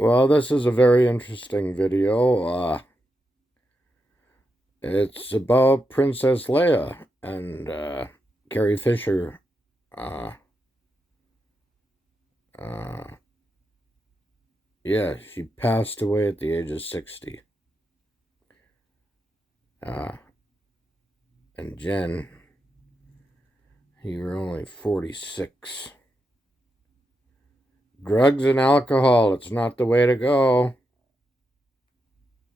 Well, this is a very interesting video. It's about Princess Leia and Carrie Fisher. Uh, uh, yeah, she passed away at the age of 60. Uh, and Jen, you were only 46. Drugs and alcohol, it's not the way to go.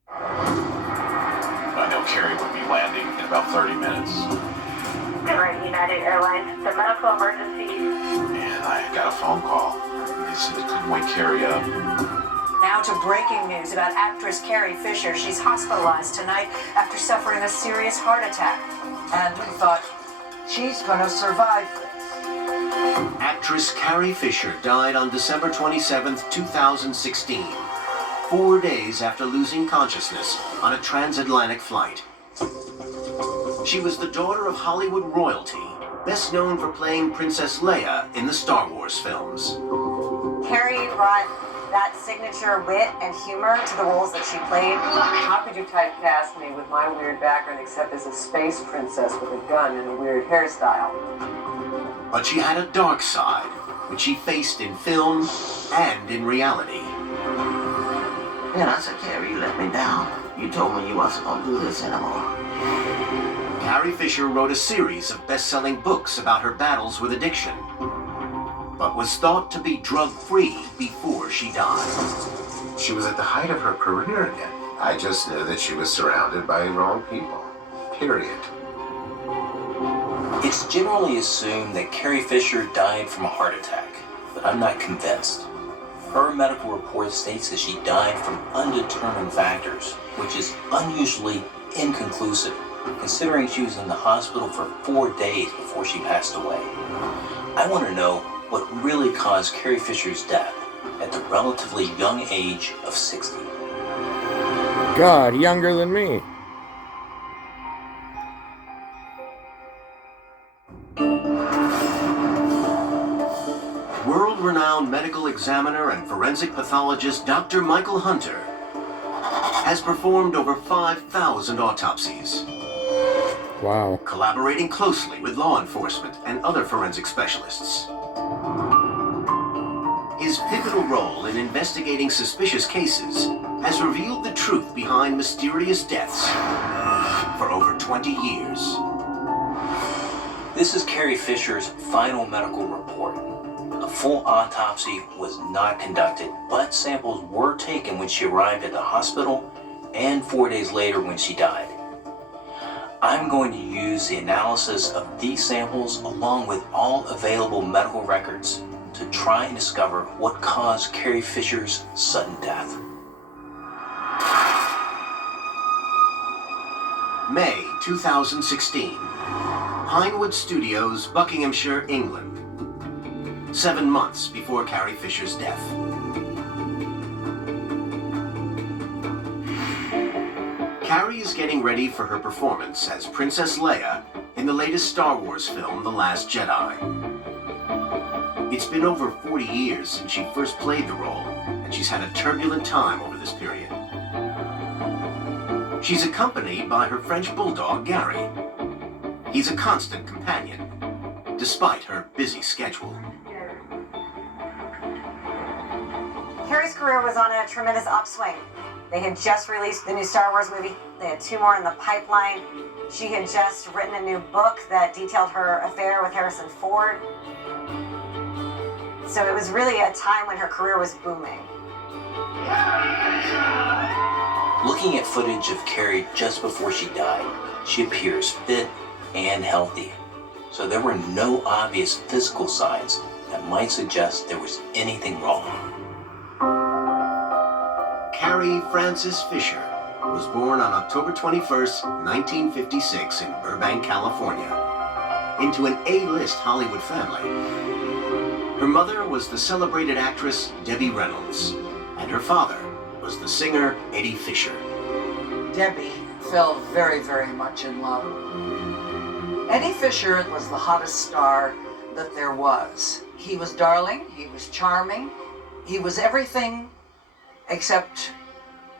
I know Carrie would be landing in about 30 minutes. Right, United Airlines, the medical emergency. And I got a phone call. They said they couldn't wake Carrie up. Now to breaking news about actress Carrie Fisher. She's hospitalized tonight after suffering a serious heart attack. And we thought, she's gonna survive this. Actress Carrie Fisher died on December 27th, 2016, 4 days after losing consciousness on a transatlantic flight. She was the daughter of Hollywood royalty, best known for playing Princess Leia in the Star Wars films. Carrie brought that signature wit and humor to the roles that she played. How could you typecast me with my weird background except as a space princess with a gun and a weird hairstyle? But she had a dark side, which she faced in film and in reality. And I said, Carrie, you let me down. You told me you wasn't gonna do this anymore. Carrie Fisher wrote a series of best-selling books about her battles with addiction, but was thought to be drug-free before she died. She was at the height of her career again. I just knew that she was surrounded by wrong people. Period. It's generally assumed that Carrie Fisher died from a heart attack, but I'm not convinced. Her medical report states that she died from undetermined factors, which is unusually inconclusive, considering she was in the hospital for 4 days before she passed away. I want to know what really caused Carrie Fisher's death at the relatively young age of 60. God, younger than me. World-renowned medical examiner and forensic pathologist Dr. Michael Hunter has performed over 5,000 autopsies. Wow. Collaborating closely with law enforcement and other forensic specialists. His pivotal role in investigating suspicious cases has revealed the truth behind mysterious deaths for over 20 years. This is Carrie Fisher's final medical report. A full autopsy was not conducted, but samples were taken when she arrived at the hospital and 4 days later when she died. I'm going to use the analysis of these samples along with all available medical records to try and discover what caused Carrie Fisher's sudden death. May 2016. Pinewood Studios, Buckinghamshire, England. 7 months before Carrie Fisher's death. Carrie is getting ready for her performance as Princess Leia in the latest Star Wars film, The Last Jedi. It's been over 40 years since she first played the role, and she's had a turbulent time over this period. She's accompanied by her French bulldog, Gary. He's a constant companion, despite her busy schedule. Carrie's career was on a tremendous upswing. They had just released the new Star Wars movie. They had 2 more in the pipeline. She had just written a new book that detailed her affair with Harrison Ford. So it was really a time when her career was booming. Looking at footage of Carrie just before she died, she appears fit and healthy. So there were no obvious physical signs that might suggest there was anything wrong. Carrie Frances Fisher was born on October 21st, 1956 in Burbank, California, into an A-list Hollywood family. Her mother was the celebrated actress Debbie Reynolds, and her father was the singer Eddie Fisher. Debbie fell very, very much in love. Eddie Fisher was the hottest star that there was. He was darling, he was charming, he was everything except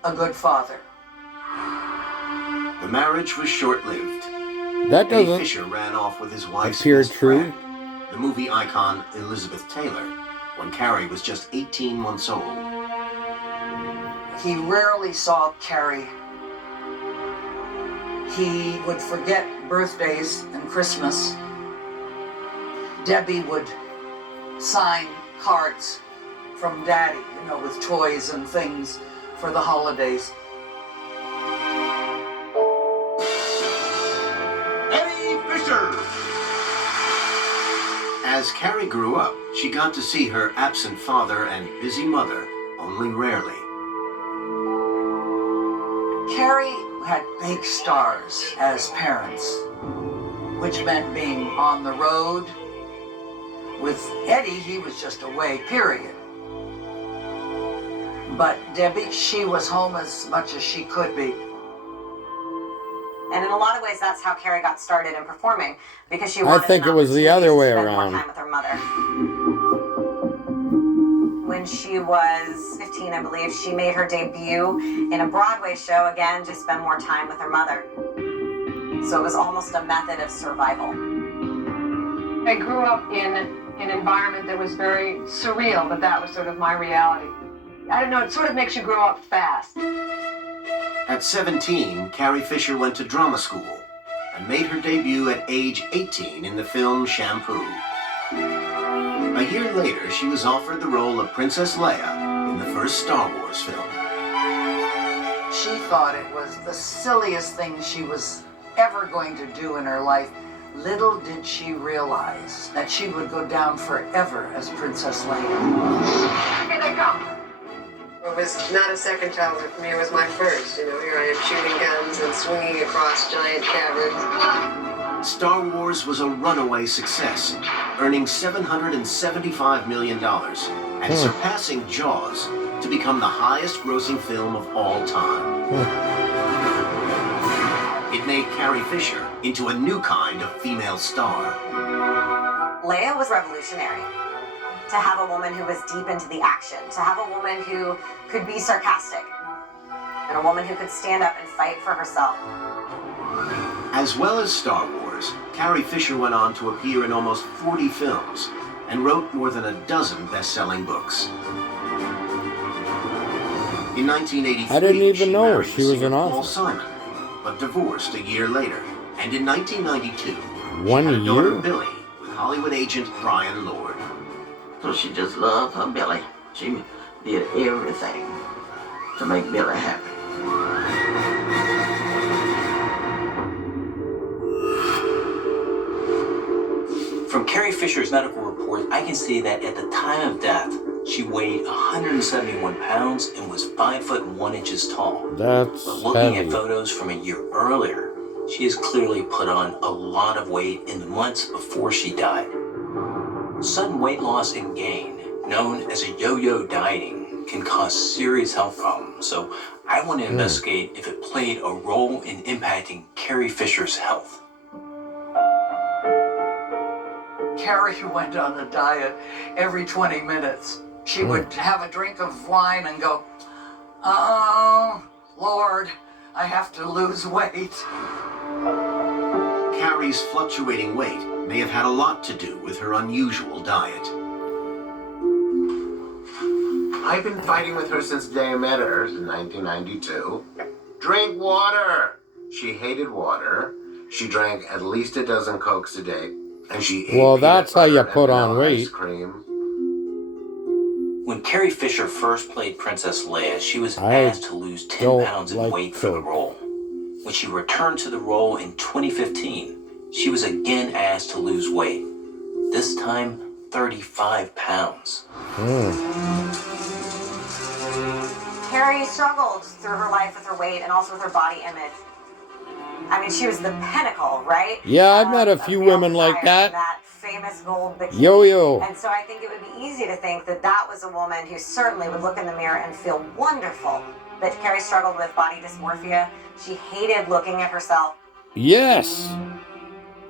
a good father. The marriage was short-lived. That Eddie doesn't Fisher ran off with his wife's appear best true. friend, the movie icon Elizabeth Taylor, when Carrie was just 18 months old. He rarely saw Carrie. He would forget birthdays and Christmas. Debbie would sign cards from Daddy, with toys and things for the holidays. Eddie Fisher! As Carrie grew up, she got to see her absent father and busy mother only rarely. Carrie had big stars as parents, which meant being on the road. With Eddie, he was just away, period. But Debbie, she was home as much as she could be. And in a lot of ways, that's how Carrie got started in performing, because she wanted think an it was the opportunity other to way spend around. more time with her mother. When she was 15, I believe, she made her debut in a Broadway show, again, to spend more time with her mother. So it was almost a method of survival. I grew up in an environment that was very surreal, but that was sort of my reality. I don't know, it sort of makes you grow up fast. At 17, Carrie Fisher went to drama school and made her debut at age 18 in the film Shampoo. A year later, she was offered the role of Princess Leia in the first Star Wars film. She thought it was the silliest thing she was ever going to do in her life. Little did she realize that she would go down forever as Princess Leia. Here they come. It was not a second childhood for me, it was my first. Here I am shooting guns and swinging across giant caverns. Star Wars was a runaway success, earning $775 million and surpassing Jaws to become the highest-grossing film of all time. It made Carrie Fisher into a new kind of female star. Leia was revolutionary. To have a woman who was deep into the action, to have a woman who could be sarcastic, and a woman who could stand up and fight for herself. As well as Star Wars, Carrie Fisher went on to appear in almost 40 films and wrote more than a dozen best-selling books. In 1983, I didn't even she know married she was singer an author. Paul Simon, but divorced a year later. And in 1992, One she had a daughter, year? Billy, with Hollywood agent Brian Lord. So she just loved her Billy. She did everything to make Billy happy. From Carrie Fisher's medical report, I can see that at the time of death, she weighed 171 pounds and was 5 foot 1 inches tall. That's But looking heavy. at photos from a year earlier, she has clearly put on a lot of weight in the months before she died. Sudden weight loss and gain, known as a yo-yo dieting, can cause serious health problems. So I want to investigate if it played a role in impacting Carrie Fisher's health. Carrie went on a diet every 20 minutes. She would have a drink of wine and go, "Oh, Lord, I have to lose weight." Carrie's fluctuating weight may have had a lot to do with her unusual diet. I've been fighting with her since the day I met her in 1992. Drink water! She hated water. She drank at least a dozen Cokes a day. And she ate Well, peanut that's how you butter and put on vanilla weight. ice cream. When Carrie Fisher first played Princess Leia, she was I asked to lose 10 don't pounds in like weight for the Coke. role. When she returned to the role in 2015, she was again asked to lose weight. This time, 35 pounds. Carrie struggled through her life with her weight and also with her body image. I mean, she was the pinnacle, right? Yeah, I've met a Of few male women like desire in that. that famous gold bikini. Yo-yo. And so I think it would be easy to think that that was a woman who certainly would look in the mirror and feel wonderful. But Carrie struggled with body dysmorphia. She hated looking at herself. Yes.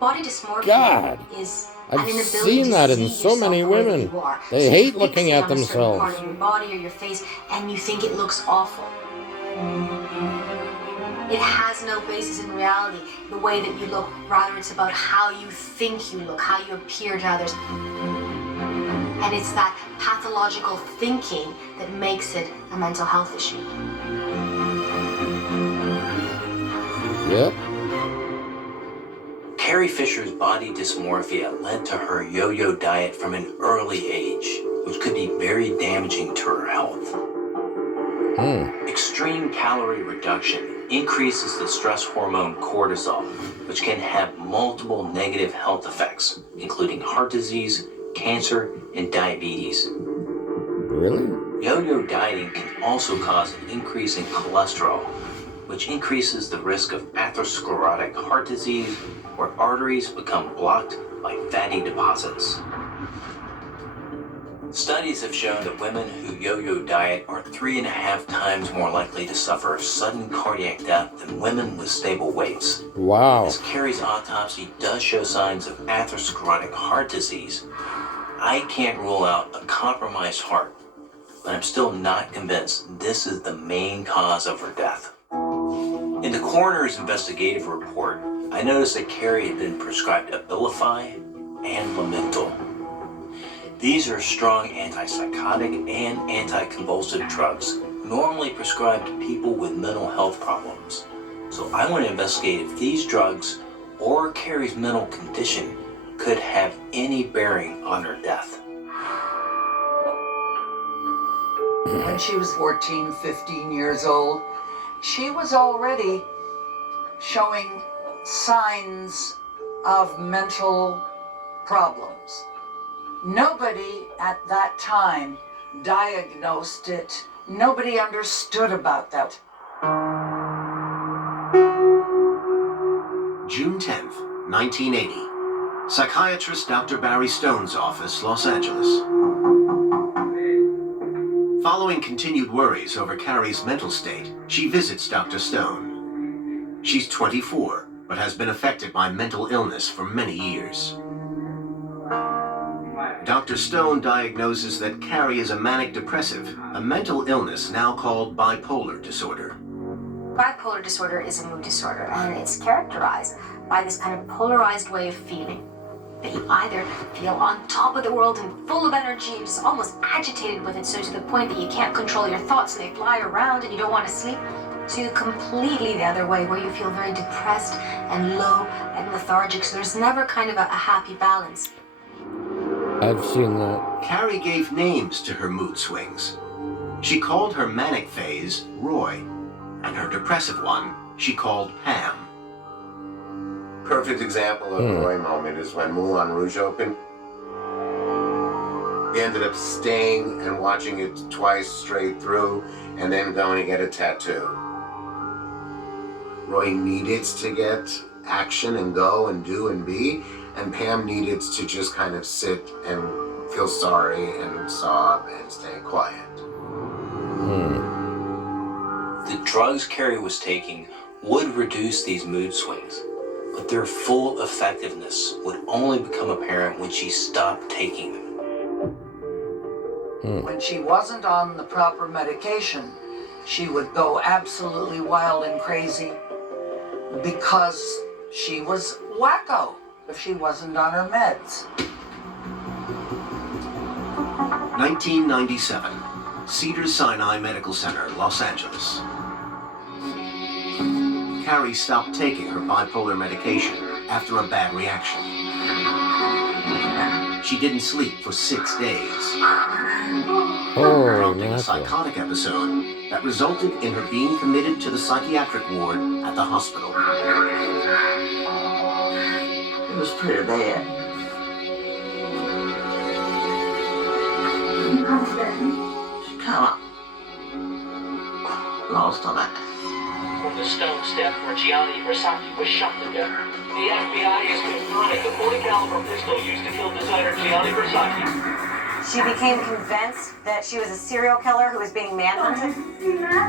Body dysmorphia God. is I've an inability seen to that see in so many yourself the way that women. you are. They So hate you looking fixate at on a certain part themselves. of your body or your face, and you think it looks awful. It has no basis in reality, the way that you look. Rather, it's about how you think you look, how you appear to others. And it's that pathological thinking that makes it a mental health issue. Yep. Carrie Fisher's body dysmorphia led to her yo-yo diet from an early age, which could be very damaging to her health. Extreme calorie reduction increases the stress hormone cortisol, which can have multiple negative health effects, including heart disease, cancer, and diabetes. Really? Yo-yo dieting can also cause an increase in cholesterol, which increases the risk of atherosclerotic heart disease, where arteries become blocked by fatty deposits. Studies have shown that women who yo-yo diet are 3.5 times more likely to suffer sudden cardiac death than women with stable weights. Wow. As Carrie's autopsy does show signs of atherosclerotic heart disease, I can't rule out a compromised heart, but I'm still not convinced this is the main cause of her death. In the coroner's investigative report, I noticed that Carrie had been prescribed Abilify and Lamictal. These are strong antipsychotic and anticonvulsive drugs normally prescribed to people with mental health problems. So I want to investigate if these drugs or Carrie's mental condition could have any bearing on her death. When she was 14, 15 years old, she was already showing signs of mental problems. Nobody at that time diagnosed it. Nobody understood about that. June 10th, 1980. Psychiatrist Dr. Barry Stone's office, Los Angeles. Following continued worries over Carrie's mental state, she visits Dr. Stone. She's 24, but has been affected by mental illness for many years. Dr. Stone diagnoses that Carrie is a manic depressive, a mental illness now called bipolar disorder. Bipolar disorder is a mood disorder, and it's characterized by this kind of polarized way of feeling. That you either feel on top of the world and full of energy and just almost agitated with it, so to the point that you can't control your thoughts and they fly around and you don't want to sleep, to completely the other way, where you feel very depressed and low and lethargic. So there's never kind of a happy balance. I've seen that. Carrie gave names to her mood swings. She called her manic phase Roy, and her depressive one she called Pam. Perfect example of a Roy moment is when Moulin Rouge opened. We ended up staying and watching it twice straight through, and then going to get a tattoo. Roy needed to get action and go and do and be, and Pam needed to just kind of sit and feel sorry and sob and stay quiet. The drugs Carrie was taking would reduce these mood swings, but their full effectiveness would only become apparent when she stopped taking them. When she wasn't on the proper medication, she would go absolutely wild and crazy because she was wacko if she wasn't on her meds. 1997, Cedars-Sinai Medical Center, Los Angeles. Carrie stopped taking her bipolar medication after a bad reaction. She didn't sleep for 6 days. Prompting a psychotic episode that resulted in her being committed to the psychiatric ward at the hospital. It was pretty bad. She kind of lost her mind. From the Stone staff where Gianni Versace was shot to death. The FBI is confirming the .40 caliber pistol used to kill designer Gianni Versace. She became convinced that she was a serial killer who was being manhunted.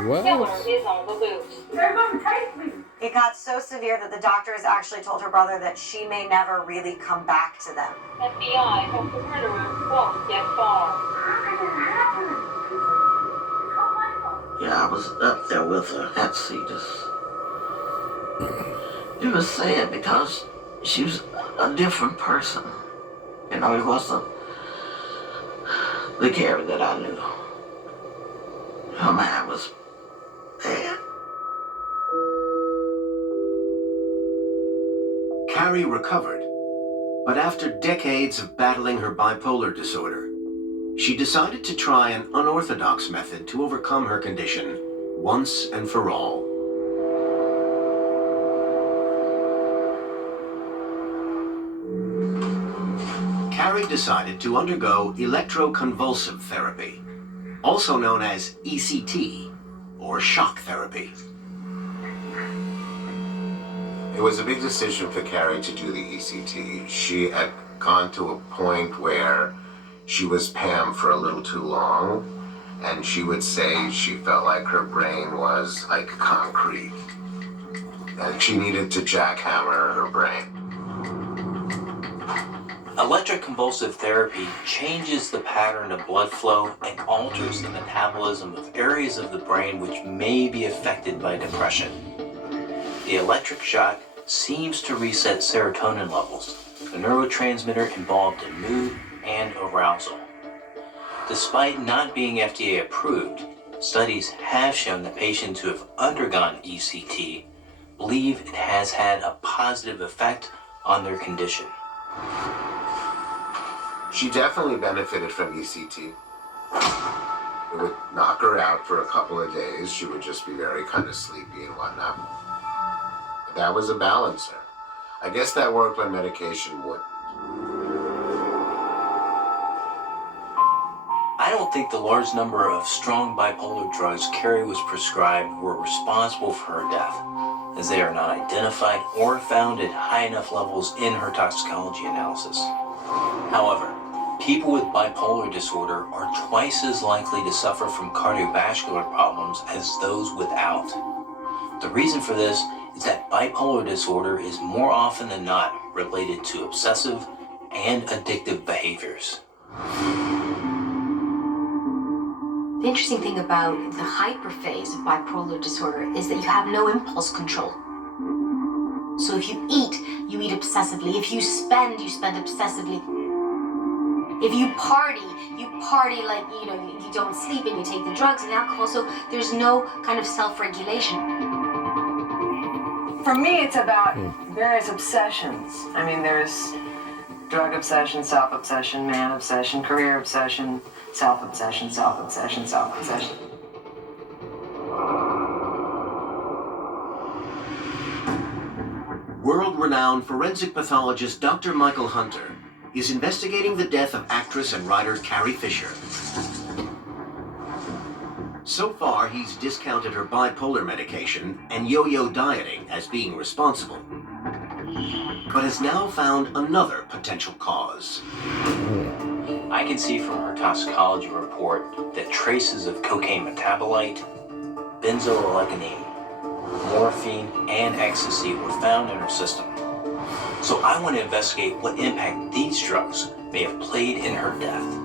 What? Killer is on the loose. They're going to take me. It got so severe that the doctors actually told her brother that she may never really come back to them. FBI hope the murderer won't get far. Yeah, I was up there with her at Cedars. It was sad because she was a different person. You know, it wasn't the Carrie that I knew. Her mind was bad. Carrie recovered, but after decades of battling her bipolar disorder, she decided to try an unorthodox method to overcome her condition once and for all. Carrie decided to undergo electroconvulsive therapy, also known as ECT, or shock therapy. It was a big decision for Carrie to do the ECT. She had gone to a point where she was Pam for a little too long, and she would say she felt like her brain was like concrete, and she needed to jackhammer her brain. Electroconvulsive therapy changes the pattern of blood flow and alters the metabolism of areas of the brain which may be affected by depression. The electric shock seems to reset serotonin levels, a neurotransmitter involved in mood and arousal. Despite not being FDA approved, studies have shown that patients who have undergone ECT believe it has had a positive effect on their condition. She definitely benefited from ECT. It would knock her out for a couple of days. She would just be very kind of sleepy and whatnot. But that was a balancer. I guess that worked when medication wouldn't. I don't think the large number of strong bipolar drugs Carrie was prescribed were responsible for her death, as they are not identified or found at high enough levels in her toxicology analysis. However, people with bipolar disorder are twice as likely to suffer from cardiovascular problems as those without. The reason for this is that bipolar disorder is more often than not related to obsessive and addictive behaviors. The interesting thing about the hyperphase of bipolar disorder is that you have no impulse control. So if you eat obsessively. If you spend obsessively. If you party like, you don't sleep and you take the drugs and alcohol. So there's no kind of self-regulation. For me, it's about various obsessions. I mean, there's drug obsession, self-obsession, man obsession, career obsession, self-obsession, self-obsession, self-obsession. World-renowned forensic pathologist Dr. Michael Hunter is investigating the death of actress and writer Carrie Fisher. So far, he's discounted her bipolar medication and yo-yo dieting as being responsible, but has now found another potential cause. I can see from her toxicology report that traces of cocaine metabolite, benzoylecgonine, morphine, and ecstasy were found in her system. So I want to investigate what impact these drugs may have played in her death.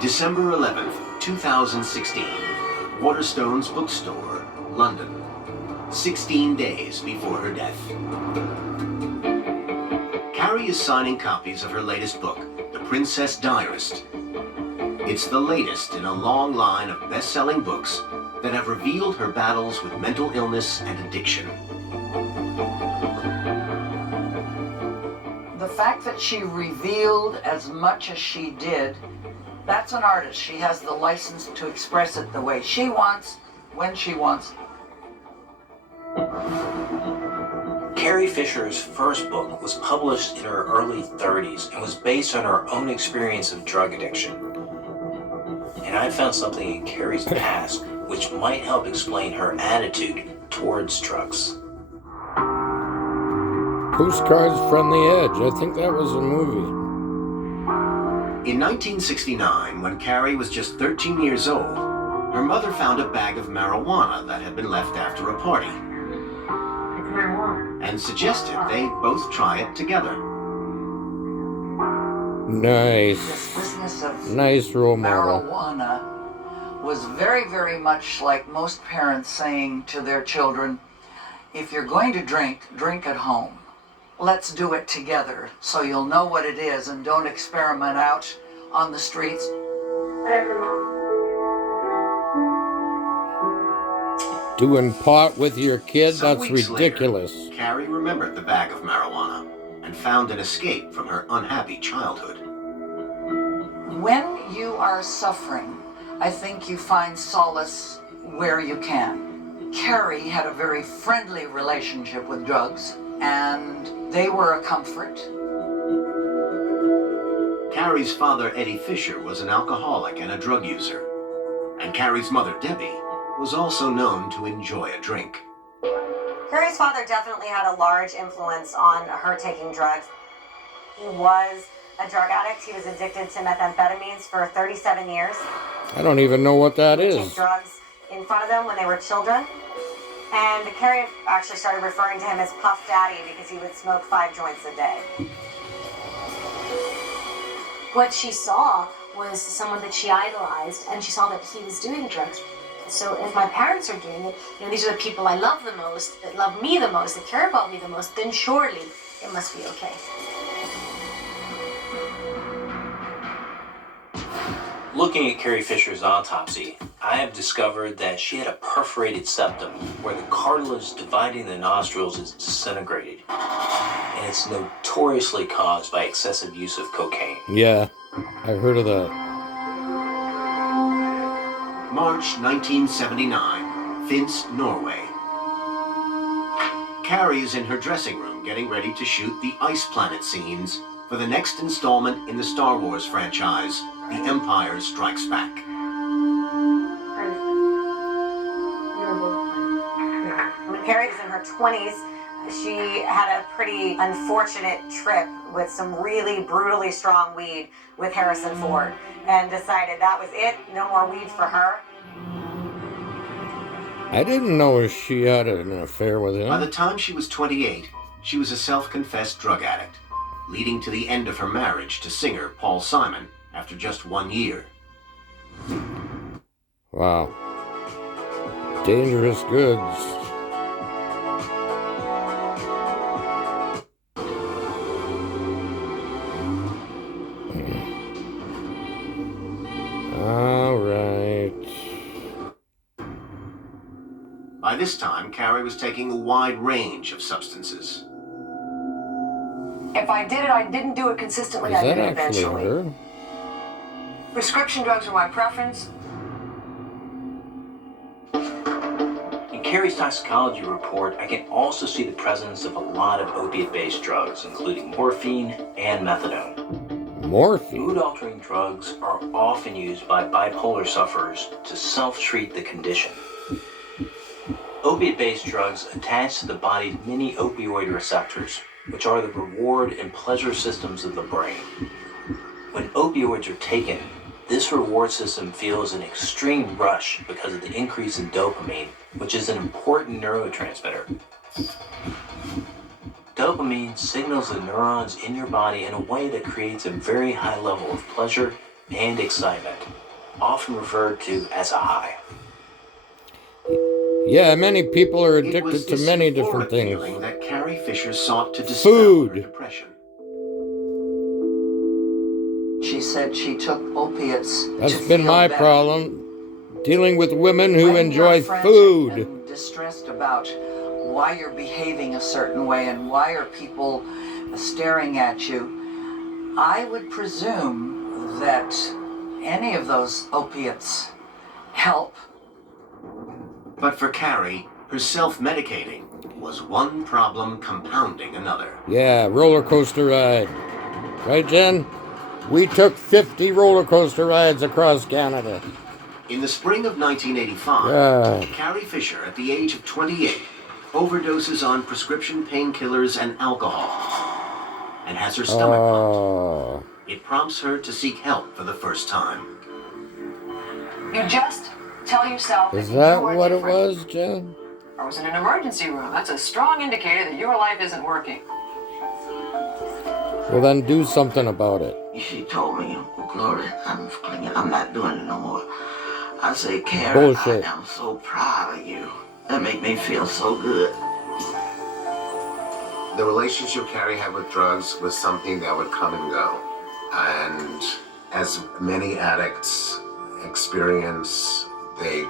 December 11th, 2016, Waterstones Bookstore, London. 16 days before her death. Carrie is signing copies of her latest book, The Princess Diarist. It's the latest in a long line of best-selling books that have revealed her battles with mental illness and addiction. The fact that she revealed as much as she did, that's an artist. She has the license to express it the way she wants, when she wants. Carrie Fisher's first book was published in her early 30s and was based on her own experience of drug addiction. And I found something in Carrie's past which might help explain her attitude towards drugs. Postcards from the Edge. I think that was a movie. In 1969, when Carrie was just 13 years old, her mother found a bag of marijuana that had been left after a party and suggested they both try it together. Nice. This business of Nice role model. marijuana was very, very much like most parents saying to their children, if you're going to drink, drink at home. Let's do it together so you'll know what it is and don't experiment out on the streets. Doing pot with your kid? Some That's weeks ridiculous. Later, Carrie remembered the bag of marijuana and found an escape from her unhappy childhood. When you are suffering, I think you find solace where you can. Carrie had a very friendly relationship with drugs, and they were a comfort. Carrie's father, Eddie Fisher, was an alcoholic and a drug user. And Carrie's mother, Debbie, was also known to enjoy a drink. Carrie's father definitely had a large influence on her taking drugs. He was a drug addict. He was addicted to methamphetamines for 37 years. I don't even know what that He would is. take drugs in front of them when they were children. And Carrie actually started referring to him as Puff Daddy because he would smoke 5 joints a day. What she saw was someone that she idolized, and she saw that he was doing drugs. So if my parents are doing it, these are the people I love the most, that love me the most, that care about me the most, then surely it must be okay. Looking at Carrie Fisher's autopsy, I have discovered that she had a perforated septum where the cartilage dividing the nostrils is disintegrated. And it's notoriously caused by excessive use of cocaine. Yeah, I heard of that. March 1979, Finse, Norway. Carrie is in her dressing room getting ready to shoot the Ice Planet scenes for the next installment in the Star Wars franchise, The Empire Strikes Back. When Carrie was in her 20s, she had a pretty unfortunate trip with some really brutally strong weed with Harrison Ford and decided that was it, no more weed for her. I didn't know she had an affair with him. By the time she was 28, she was a self-confessed drug addict, leading to the end of her marriage to singer Paul Simon after just 1 year. Wow. Dangerous goods. All right. By this time, Carrie was taking a wide range of substances. If I did it, I didn't do it consistently. Is I that did it actually eventually. her? Prescription drugs are my preference. In Carrie's toxicology report, I can also see the presence of a lot of opiate-based drugs, including morphine and methadone. Morphine? Mood-altering drugs are often used by bipolar sufferers to self-treat the condition. Opiate-based drugs attach to the body's many opioid receptors, which are the reward and pleasure systems of the brain. When opioids are taken, this reward system feels an extreme rush because of the increase in dopamine, which is an important neurotransmitter. Dopamine signals the neurons in your body in a way that creates a very high level of pleasure and excitement, often referred to as a high. Yeah, many people are It addicted was to this many euphoric different things. feeling that Carrie Fisher sought to dispel her Food. depression. She said she took opiates That's to been feel my better. problem. Dealing with women who When you're enjoy frantic food. and distressed about why you're behaving a certain way and why are people staring at you, I would presume that any of those opiates help. But for Carrie, her self-medicating was one problem compounding another. Yeah, roller coaster ride. Right, Jen? We took 50 roller coaster rides across Canada. In the spring of 1985, God. Carrie Fisher, at the age of 28, overdoses on prescription painkillers and alcohol and has her stomach Oh. pumped. It prompts her to seek help for the first time. You just Tell yourself Is that that you are what it different. was, Jen? I was in an emergency room. That's a strong indicator that your life isn't working. Well, then do something about it. She told me, Glory, I'm not doing it no more. I say, Carrie, Bullshit. I am so proud of you. That make me feel so good. The relationship Carrie had with drugs was something that would come and go. And as many addicts experience, they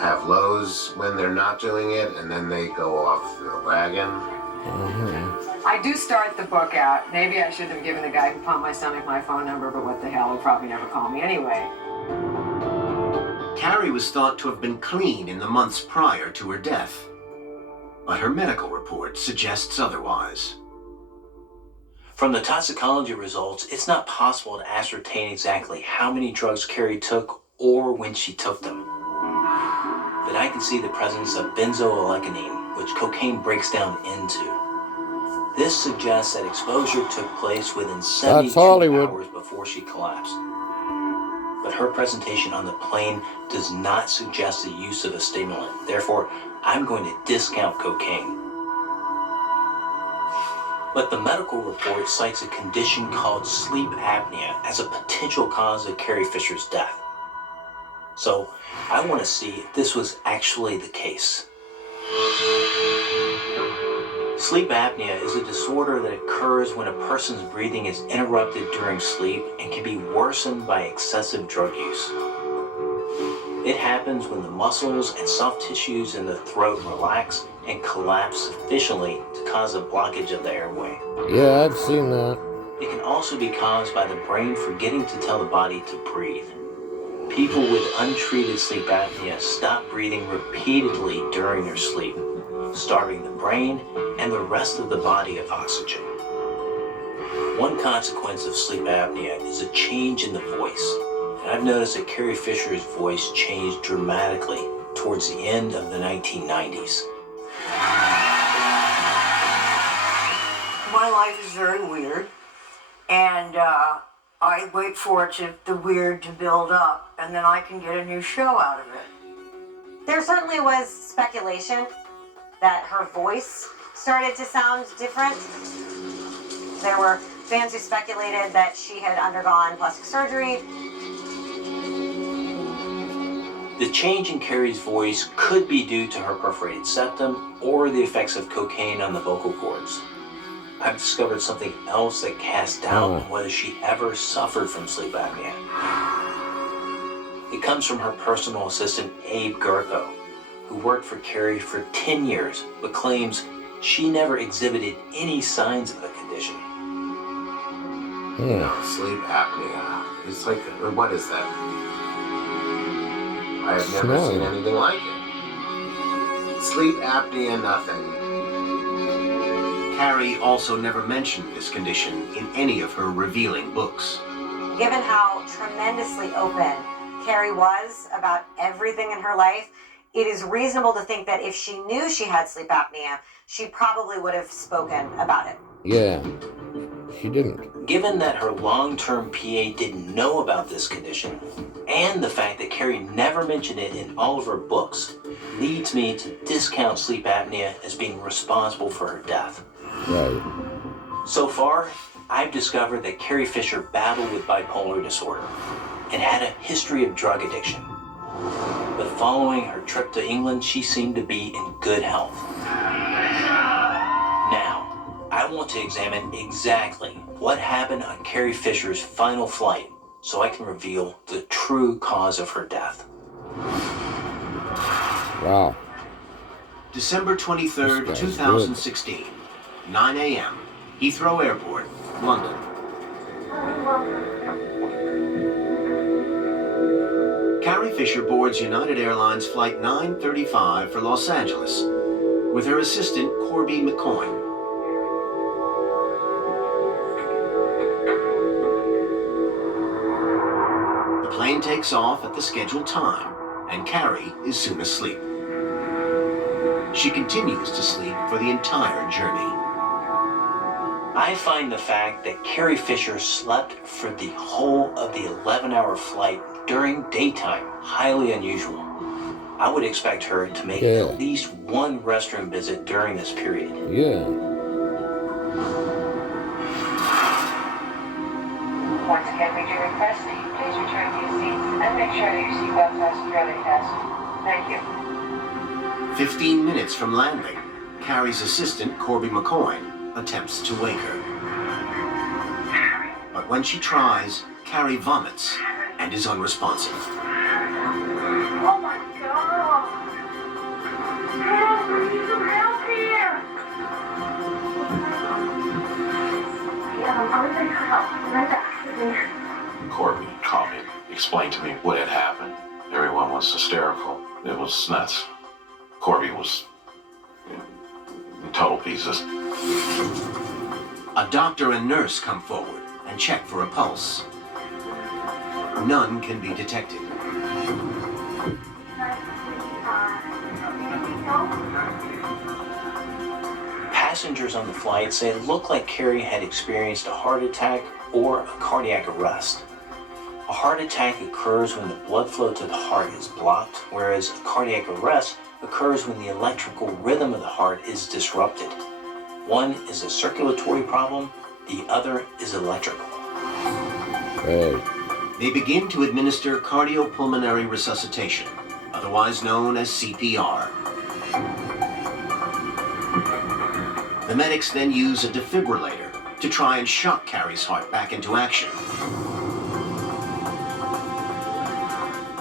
have lows when they're not doing it, and then they go off the wagon. I do start the book out. Maybe I should have given the guy who pumped my stomach my phone number, but what the hell, he'll probably never call me anyway. Carrie was thought to have been clean in the months prior to her death, but her medical report suggests otherwise. From the toxicology results, it's not possible to ascertain exactly how many drugs Carrie took or when she took them. But I can see the presence of benzoylecgonine, which cocaine breaks down into. This suggests that exposure took place within 72 hours before she collapsed. But her presentation on the plane does not suggest the use of a stimulant. Therefore, I'm going to discount cocaine. But the medical report cites a condition called sleep apnea as a potential cause of Carrie Fisher's death. So I want to see if this was actually the case. Sleep apnea is a disorder that occurs when a person's breathing is interrupted during sleep and can be worsened by excessive drug use. It happens when the muscles and soft tissues in the throat relax and collapse sufficiently to cause a blockage of the airway. Yeah, I've seen that. It can also be caused by the brain forgetting to tell the body to breathe. People with untreated sleep apnea stop breathing repeatedly during their sleep, starving the brain and the rest of the body of oxygen. One consequence of sleep apnea is a change in the voice. And I've noticed that Carrie Fisher's voice changed dramatically towards the end of the 1990s. My life is very weird, and I wait for the weird to build up, and then I can get a new show out of it. There certainly was speculation that her voice started to sound different. There were fans who speculated that she had undergone plastic surgery. The change in Carrie's voice could be due to her perforated septum or the effects of cocaine on the vocal cords. I've discovered something else that casts doubt on whether she ever suffered from sleep apnea. It comes from her personal assistant, Abe Gurko, who worked for Carrie for 10 years, but claims she never exhibited any signs of the condition. Sleep apnea. It's like, what is that? I have never seen anything like it. Sleep apnea, nothing. Carrie also never mentioned this condition in any of her revealing books. Given how tremendously open Carrie was about everything in her life, it is reasonable to think that if she knew she had sleep apnea, she probably would have spoken about it. Yeah, she didn't. Given that her long-term PA didn't know about this condition, and the fact that Carrie never mentioned it in all of her books, leads me to discount sleep apnea as being responsible for her death. Right. So far, I've discovered that Carrie Fisher battled with bipolar disorder and had a history of drug addiction. But following her trip to England, she seemed to be in good health. Now, I want to examine exactly what happened on Carrie Fisher's final flight so I can reveal the true cause of her death. Wow. December 23rd, 2016, 9 a.m., Heathrow Airport, London. Carrie Fisher boards United Airlines Flight 935 for Los Angeles with her assistant, Corby McCoy. The plane takes off at the scheduled time, and Carrie is soon asleep. She continues to sleep for the entire journey. I find the fact that Carrie Fisher slept for the whole of the 11-hour flight during daytime, highly unusual. I would expect her to make at least one restroom visit during this period. Yeah. Once again, we do request that you please return to your seats and make sure that your seatbelts are securely fastened. Thank you. 15 minutes from landing, Carrie's assistant, Corby McCoy, attempts to wake her. But when she tries, Carrie vomits and is unresponsive. Oh my God! Help! We need some help here! Yeah, I'm going to help. Right back. Corby called me, explained to me what had happened. Everyone was hysterical. It was nuts. Corby was in total pieces. A doctor and nurse come forward and check for a pulse. None can be detected. Passengers on the flight say it looked like Carrie had experienced a heart attack or a cardiac arrest. A heart attack occurs when the blood flow to the heart is blocked, whereas a cardiac arrest occurs when the electrical rhythm of the heart is disrupted. One is a circulatory problem, the other is electrical. They begin to administer cardiopulmonary resuscitation, otherwise known as CPR. The medics then use a defibrillator to try and shock Carrie's heart back into action.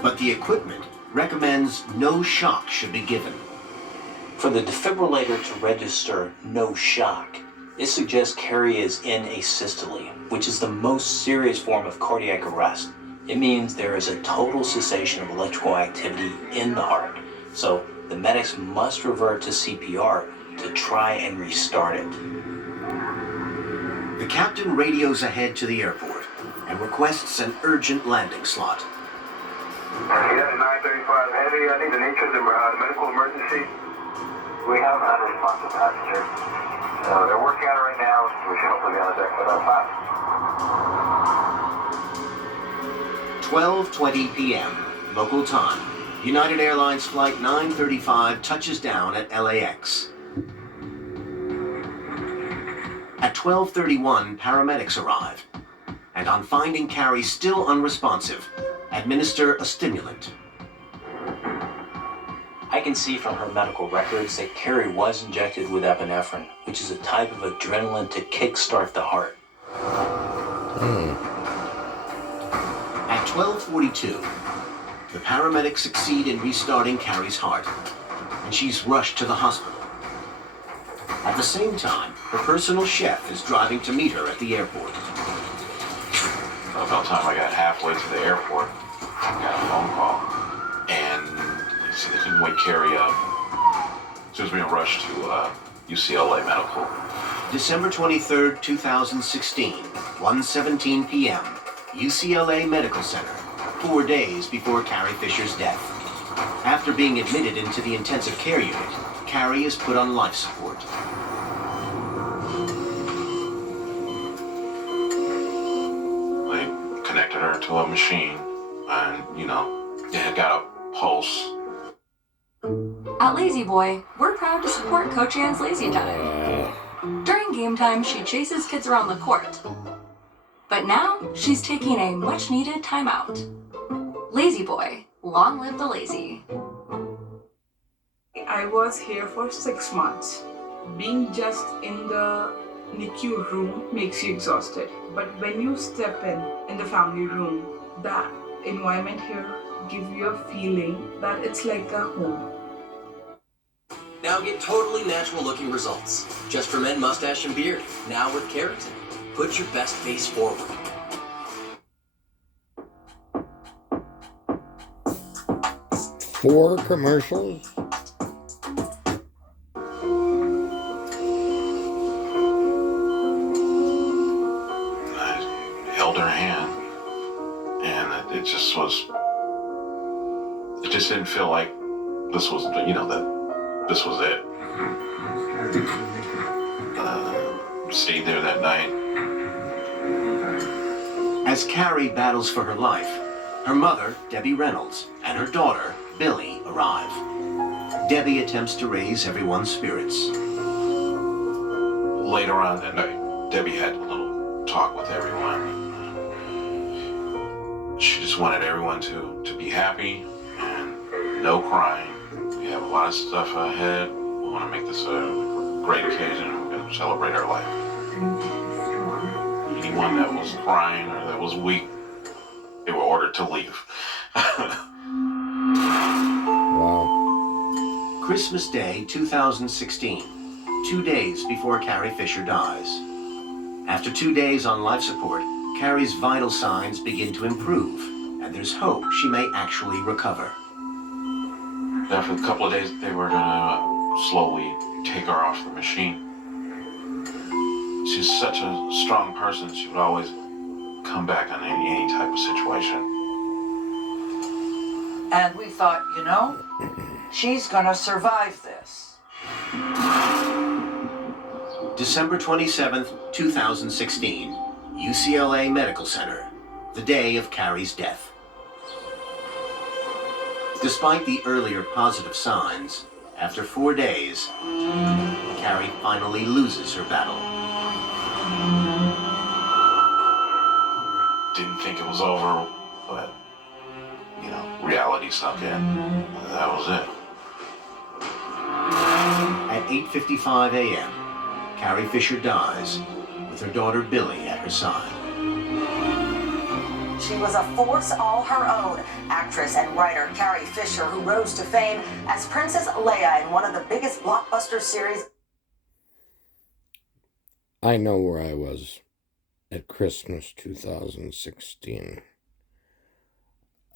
But the equipment recommends no shock should be given. For the defibrillator to register no shock, it suggests Carrie is in asystole, which is the most serious form of cardiac arrest. It means there is a total cessation of electrical activity in the heart. So the medics must revert to CPR to try and restart it. The captain radios ahead to the airport and requests an urgent landing slot. Yeah, 935 Heavy. I need the nature of the medical emergency. We have an unresponsive passenger. They're working on it right now. We should hopefully be on the deck by that time. 12:20 p.m. local time. United Airlines Flight 935 touches down at LAX. At 12:31, paramedics arrive, and on finding Carrie still unresponsive, administer a stimulant. I can see from her medical records that Carrie was injected with epinephrine, which is a type of adrenaline to kickstart the heart. At 12:42, the paramedics succeed in restarting Carrie's heart, and she's rushed to the hospital. At the same time, her personal chef is driving to meet her at the airport. About the time I got halfway to the airport, I got a phone call, and they said they couldn't wake Carrie up. She was being rushed to UCLA Medical. December 23rd, 2016, 1:17 p.m., UCLA Medical Center, 4 days before Carrie Fisher's death. After being admitted into the intensive care unit, Carrie is put on life support. They connected her to a machine, and, they had got a pulse. At Lazy Boy, we're proud to support Coach Anne's Lazy Time. During game time, she chases kids around the court. But now, she's taking a much-needed timeout. Lazy Boy, long live the lazy. I was here for 6 months. Being just in the NICU room makes you exhausted. But when you step in the family room, that environment here gives you a feeling that it's like a home. Now get totally natural looking results. Just for Men Mustache and Beard, now with keratin. Put your best face forward. Four commercials? I held her hand, and it just didn't feel like this was, that this was it. Stayed there that night. As Carrie battles for her life, Her mother, Debbie Reynolds, and her daughter, Billy, arrive. Debbie attempts to raise everyone's spirits. Later on that night, Debbie had a little talk with everyone. She just wanted everyone to be happy and no crying. We have a lot of stuff ahead. We want to make this a great occasion and celebrate our life. Anyone that was crying or that was weak, they were ordered to leave. Wow. Christmas Day 2016, 2 days before Carrie Fisher dies. After 2 days on life support, Carrie's vital signs begin to improve, and there's hope she may actually recover. After a couple of days, they were gonna slowly take her off the machine. She's such a strong person, she would always come back on any type of situation. And we thought, you know, she's gonna survive this. December 27th, 2016, UCLA Medical Center, the day of Carrie's death. Despite the earlier positive signs, after 4 days, Carrie finally loses her battle. Didn't think it was over, but, you know, reality sunk in. That was it. At 8:55 a.m., Carrie Fisher dies, with her daughter Billy at her side. She was a force all her own. Actress and writer Carrie Fisher, who rose to fame as Princess Leia in one of the biggest blockbuster series. I know where I was at Christmas 2016.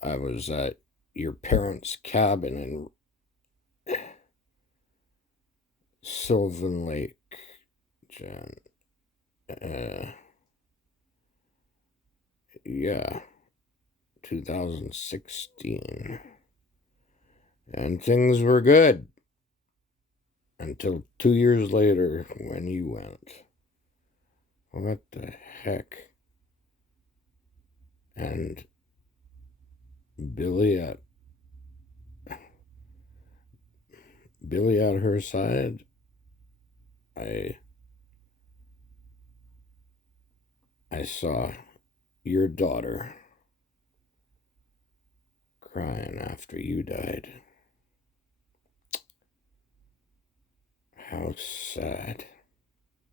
I was at your parents' cabin in Sylvan Lake, Jen. Yeah, 2016. And things were good until 2 years later when you went. What the heck? And Billy at her side, I saw your daughter crying after you died. How sad.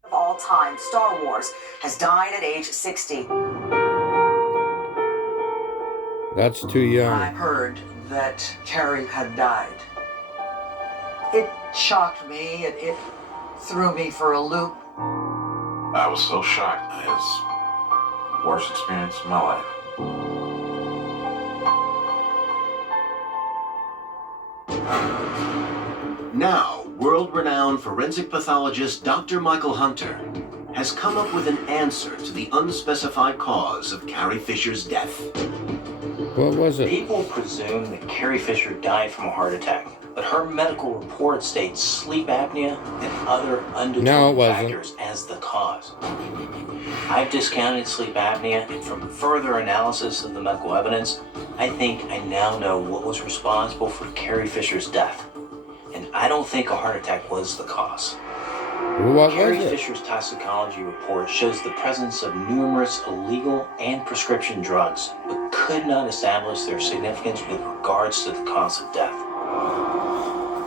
Of all time, Star Wars, has died at age 60. That's too young. I heard that Carrie had died. It shocked me. It threw me for a loop. I was so shocked. It was the worst experience of my life. Now, world-renowned forensic pathologist Dr. Michael Hunter has come up with an answer to the unspecified cause of Carrie Fisher's death. What was it? People presume that Carrie Fisher died from a heart attack, but her medical report states sleep apnea and other undetermined factors as the cause. I've discounted sleep apnea, and from further analysis of the medical evidence, I think I now know what was responsible for Carrie Fisher's death. And I don't think a heart attack was the cause. What Carrie was it? Fisher's toxicology report shows the presence of numerous illegal and prescription drugs, but could not establish their significance with regards to the cause of death.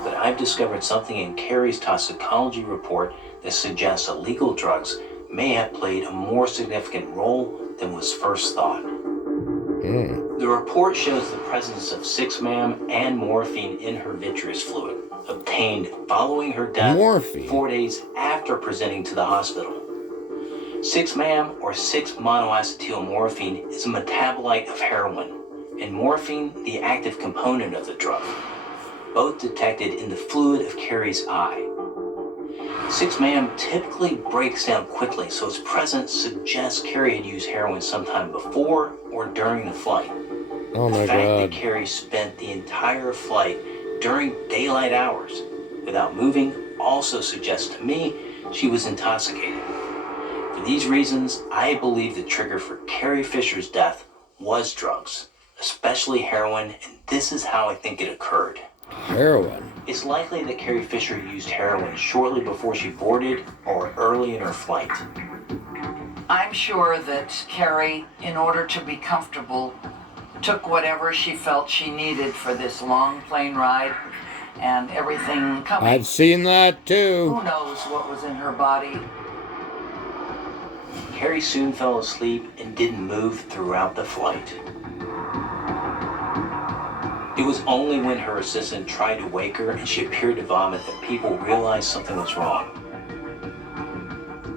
But I've discovered something in Carrie's toxicology report that suggests illegal drugs may have played a more significant role than was first thought. The report shows the presence of 6-ma'am and morphine in her vitreous fluid, obtained following her death 4 days after presenting to the hospital. 6-ma'am or 6-monoacetylmorphine is a metabolite of heroin, and morphine the active component of the drug, both detected in the fluid of Carrie's eye. 6-ma'am typically breaks down quickly, so its presence suggests Carrie had used heroin sometime before or during the flight. Oh my The fact God. that Carrie spent the entire flight during daylight hours without moving also suggests to me she was intoxicated. For these reasons, I believe the trigger for Carrie Fisher's death was drugs, especially heroin, and this is how I think it occurred. Heroin? It's likely that Carrie Fisher used heroin shortly before she boarded or early in her flight. I'm sure that Carrie, in order to be comfortable, took whatever she felt she needed for this long plane ride and everything coming. I've seen that too. Who knows what was in her body? Carrie soon fell asleep and didn't move throughout the flight. It was only when her assistant tried to wake her and she appeared to vomit that people realized something was wrong.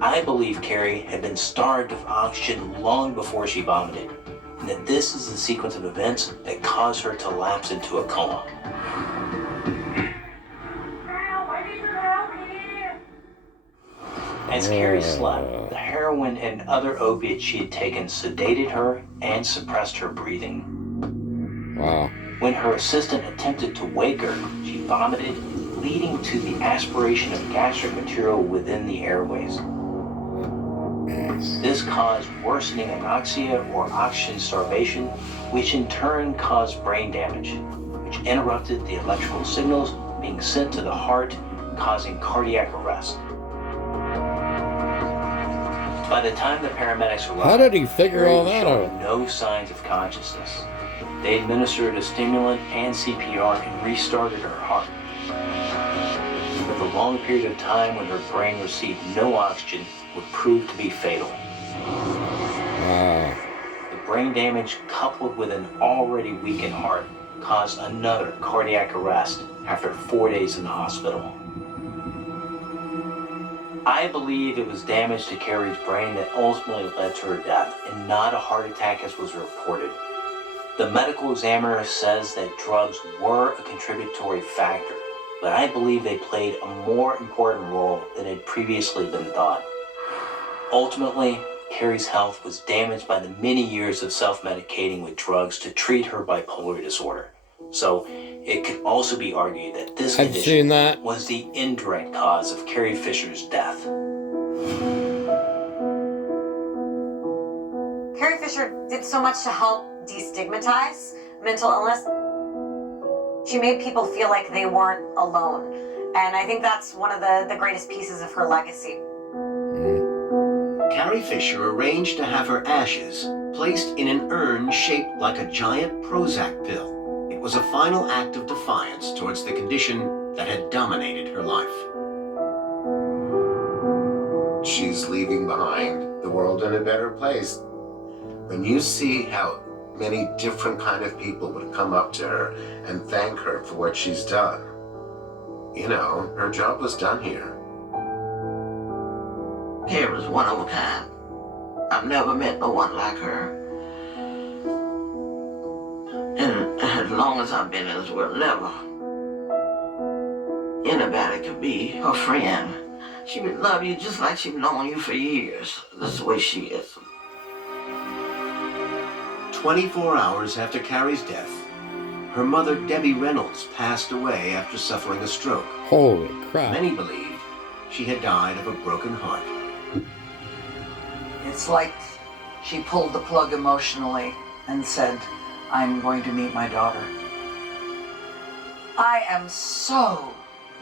I believe Carrie had been starved of oxygen long before she vomited, and that this is the sequence of events that caused her to lapse into a coma. As Carrie slept, the heroin and other opiates she had taken sedated her and suppressed her breathing. Wow. When her assistant attempted to wake her, she vomited, leading to the aspiration of gastric material within the airways. This caused worsening anoxia or oxygen starvation, which in turn caused brain damage, which interrupted the electrical signals being sent to the heart, causing cardiac arrest. By the time the paramedics arrived, how did he figure all that showed out? no signs of consciousness. They administered a stimulant and CPR and restarted her heart. But the long period of time when her brain received no oxygen would prove to be fatal. Wow. The brain damage, coupled with an already weakened heart, caused another cardiac arrest after 4 days in the hospital. I believe it was damage to Carrie's brain that ultimately led to her death, and not a heart attack as was reported. The medical examiner says that drugs were a contributory factor, but I believe they played a more important role than had previously been thought. Ultimately, Carrie's health was damaged by the many years of self-medicating with drugs to treat her bipolar disorder. So it could also be argued that this condition was the indirect cause of Carrie Fisher's death. Carrie Fisher did so much to help destigmatize mental illness. She made people feel like they weren't alone. And I think that's one of the greatest pieces of her legacy. Carrie Fisher arranged to have her ashes placed in an urn shaped like a giant Prozac pill. It was a final act of defiance towards the condition that had dominated her life. She's leaving behind the world in a better place. When you see how many different kind of people would come up to her and thank her for what she's done, you know, her job was done here. Carrie was one of a kind. I've never met no one like her. And as long as I've been in this world, never anybody could be her friend. She would love you just like she's known you for years. That's the way she is. 24 hours after Carrie's death, her mother, Debbie Reynolds, passed away after suffering a stroke. Holy crap. Many believed she had died of a broken heart. It's like she pulled the plug emotionally and said, I'm going to meet my daughter. I am so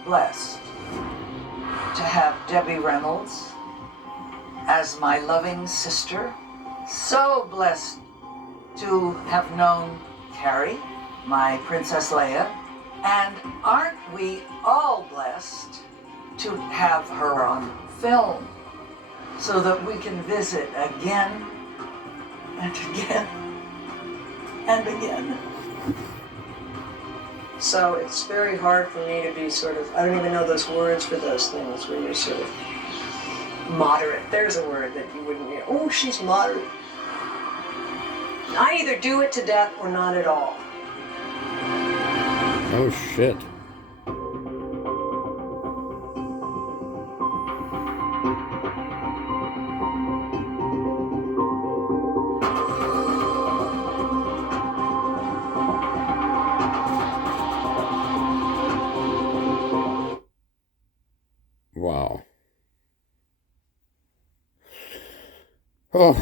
blessed to have Debbie Reynolds as my loving sister. So blessed to have known Carrie, my Princess Leia. And aren't we all blessed to have her on film so that we can visit again and again and again. So it's very hard for me to be sort of, I don't even know those words for those things where you're sort of moderate. There's a word that you wouldn't hear. Oh, she's moderate. I either do it to death or not at all. Oh shit. Wow. Oh.